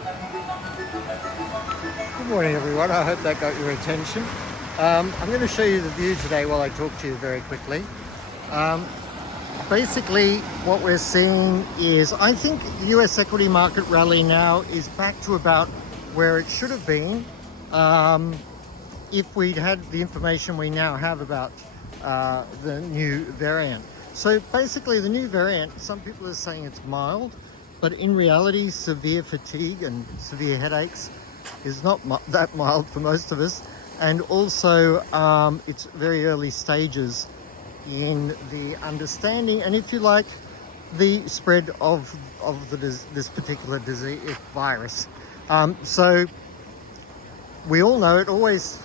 Good morning everyone, I hope that got your attention. I'm going to show you the view today while I talk to you very quickly. Basically what we're seeing is, I think the US equity market rally now is back to about where it should have been if we'd had the information we now have about the new variant. So basically the new variant, some people are saying it's mild, but in reality severe fatigue and severe headaches is not that mild for most of us. And also it's very early stages in the understanding and, if you like, the spread of this particular disease virus. So we all know it always,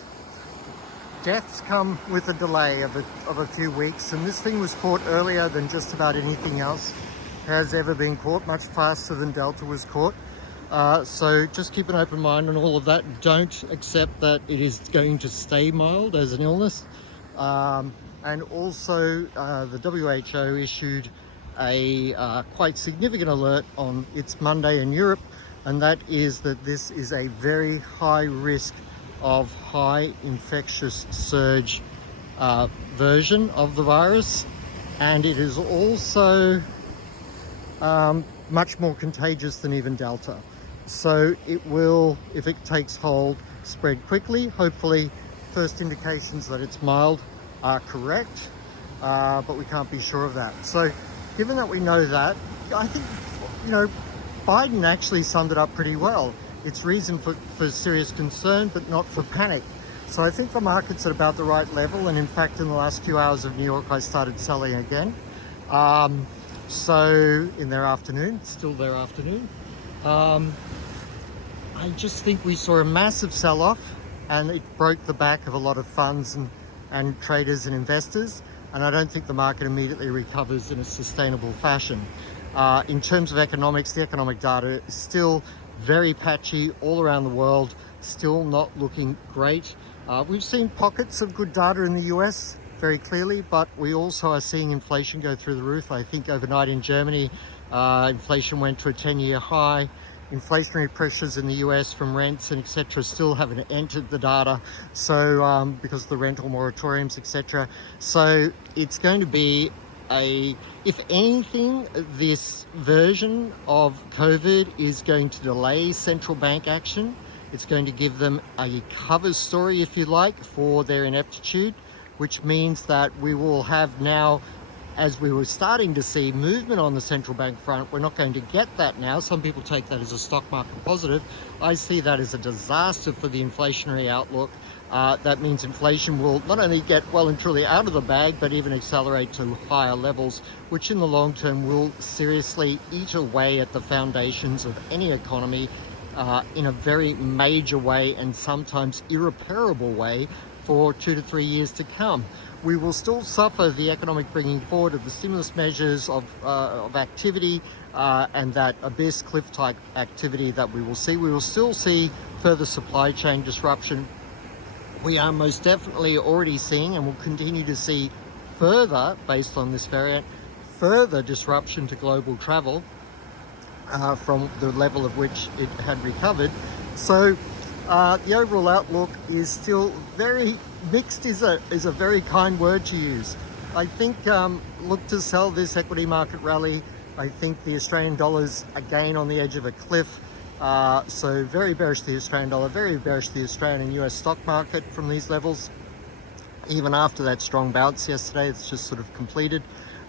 deaths come with a delay of a few weeks, and this thing was caught earlier than just about anything else has ever been caught, much faster than Delta was caught. So just keep an open mind on all of that. Don't accept that it is going to stay mild as an illness. And also the WHO issued a quite significant alert on its Monday in Europe, and that is that this is a very high risk of high infectious surge version of the virus, and it is also much more contagious than even Delta. So it will, if it takes hold, spread quickly. Hopefully first indications that it's mild are correct, but we can't be sure of that. So given that we know that, I think, you know, Biden actually summed it up pretty well. It's reason for serious concern, but not for panic. So I think the market's at about the right level, and in fact in the last few hours of New York I started selling again. So in their afternoon, still their afternoon. I just think we saw a massive sell-off, and it broke the back of a lot of funds and traders and investors, and I don't think the market immediately recovers in a sustainable fashion. In terms of economics, the economic data is still very patchy all around the world, still not looking great. We've seen pockets of good data in the US very clearly, but we also are seeing inflation go through the roof. I think overnight in Germany, inflation went to a 10-year high. Inflationary pressures in the US from rents and etc. still haven't entered the data, so because of the rental moratoriums, etc. So it's going to be if anything, this version of COVID is going to delay central bank action. It's going to give them a cover story, if you like, for their ineptitude, which means that we will have now, as we were starting to see movement on the central bank front, we're not going to get that now. Some people take that as a stock market positive. I see that as a disaster for the inflationary outlook. That means inflation will not only get well and truly out of the bag, but even accelerate to higher levels, which in the long term will seriously eat away at the foundations of any economy in a very major way, and sometimes irreparable way, for 2 to 3 years to come. We will still suffer the economic bringing forward of the stimulus measures of activity and that abyss cliff type activity that we will see. We will still see further supply chain disruption. We are most definitely already seeing, and will continue to see further, based on this variant, further disruption to global travel from the level of which it had recovered. So the overall outlook is still very mixed, is a very kind word to use. I think look to sell this equity market rally. I think the Australian dollar's again on the edge of a cliff. So very bearish the Australian dollar, very bearish the Australian and US stock market from these levels. Even after that strong bounce yesterday, it's just sort of completed.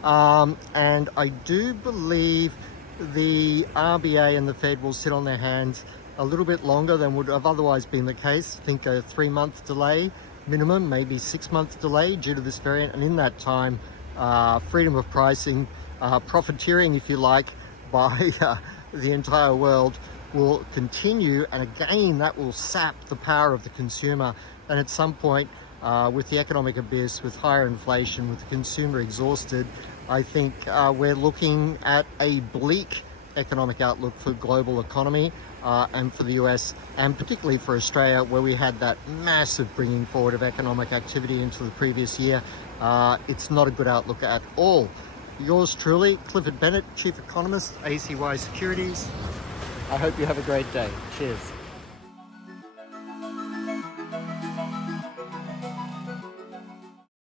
And I do believe the RBA and the Fed will sit on their hands a little bit longer than would have otherwise been the case. I think a 3-month delay minimum, maybe 6-month delay due to this variant, and in that time freedom of pricing, profiteering if you like, by the entire world will continue, and again that will sap the power of the consumer. And at some point, with the economic abyss, with higher inflation, with the consumer exhausted, I think we're looking at a bleak economic outlook for the global economy and for the US, and particularly for Australia, where we had that massive bringing forward of economic activity into the previous year. It's not a good outlook at all. Yours truly, Clifford Bennett, Chief Economist, ACY Securities. I hope you have a great day. Cheers.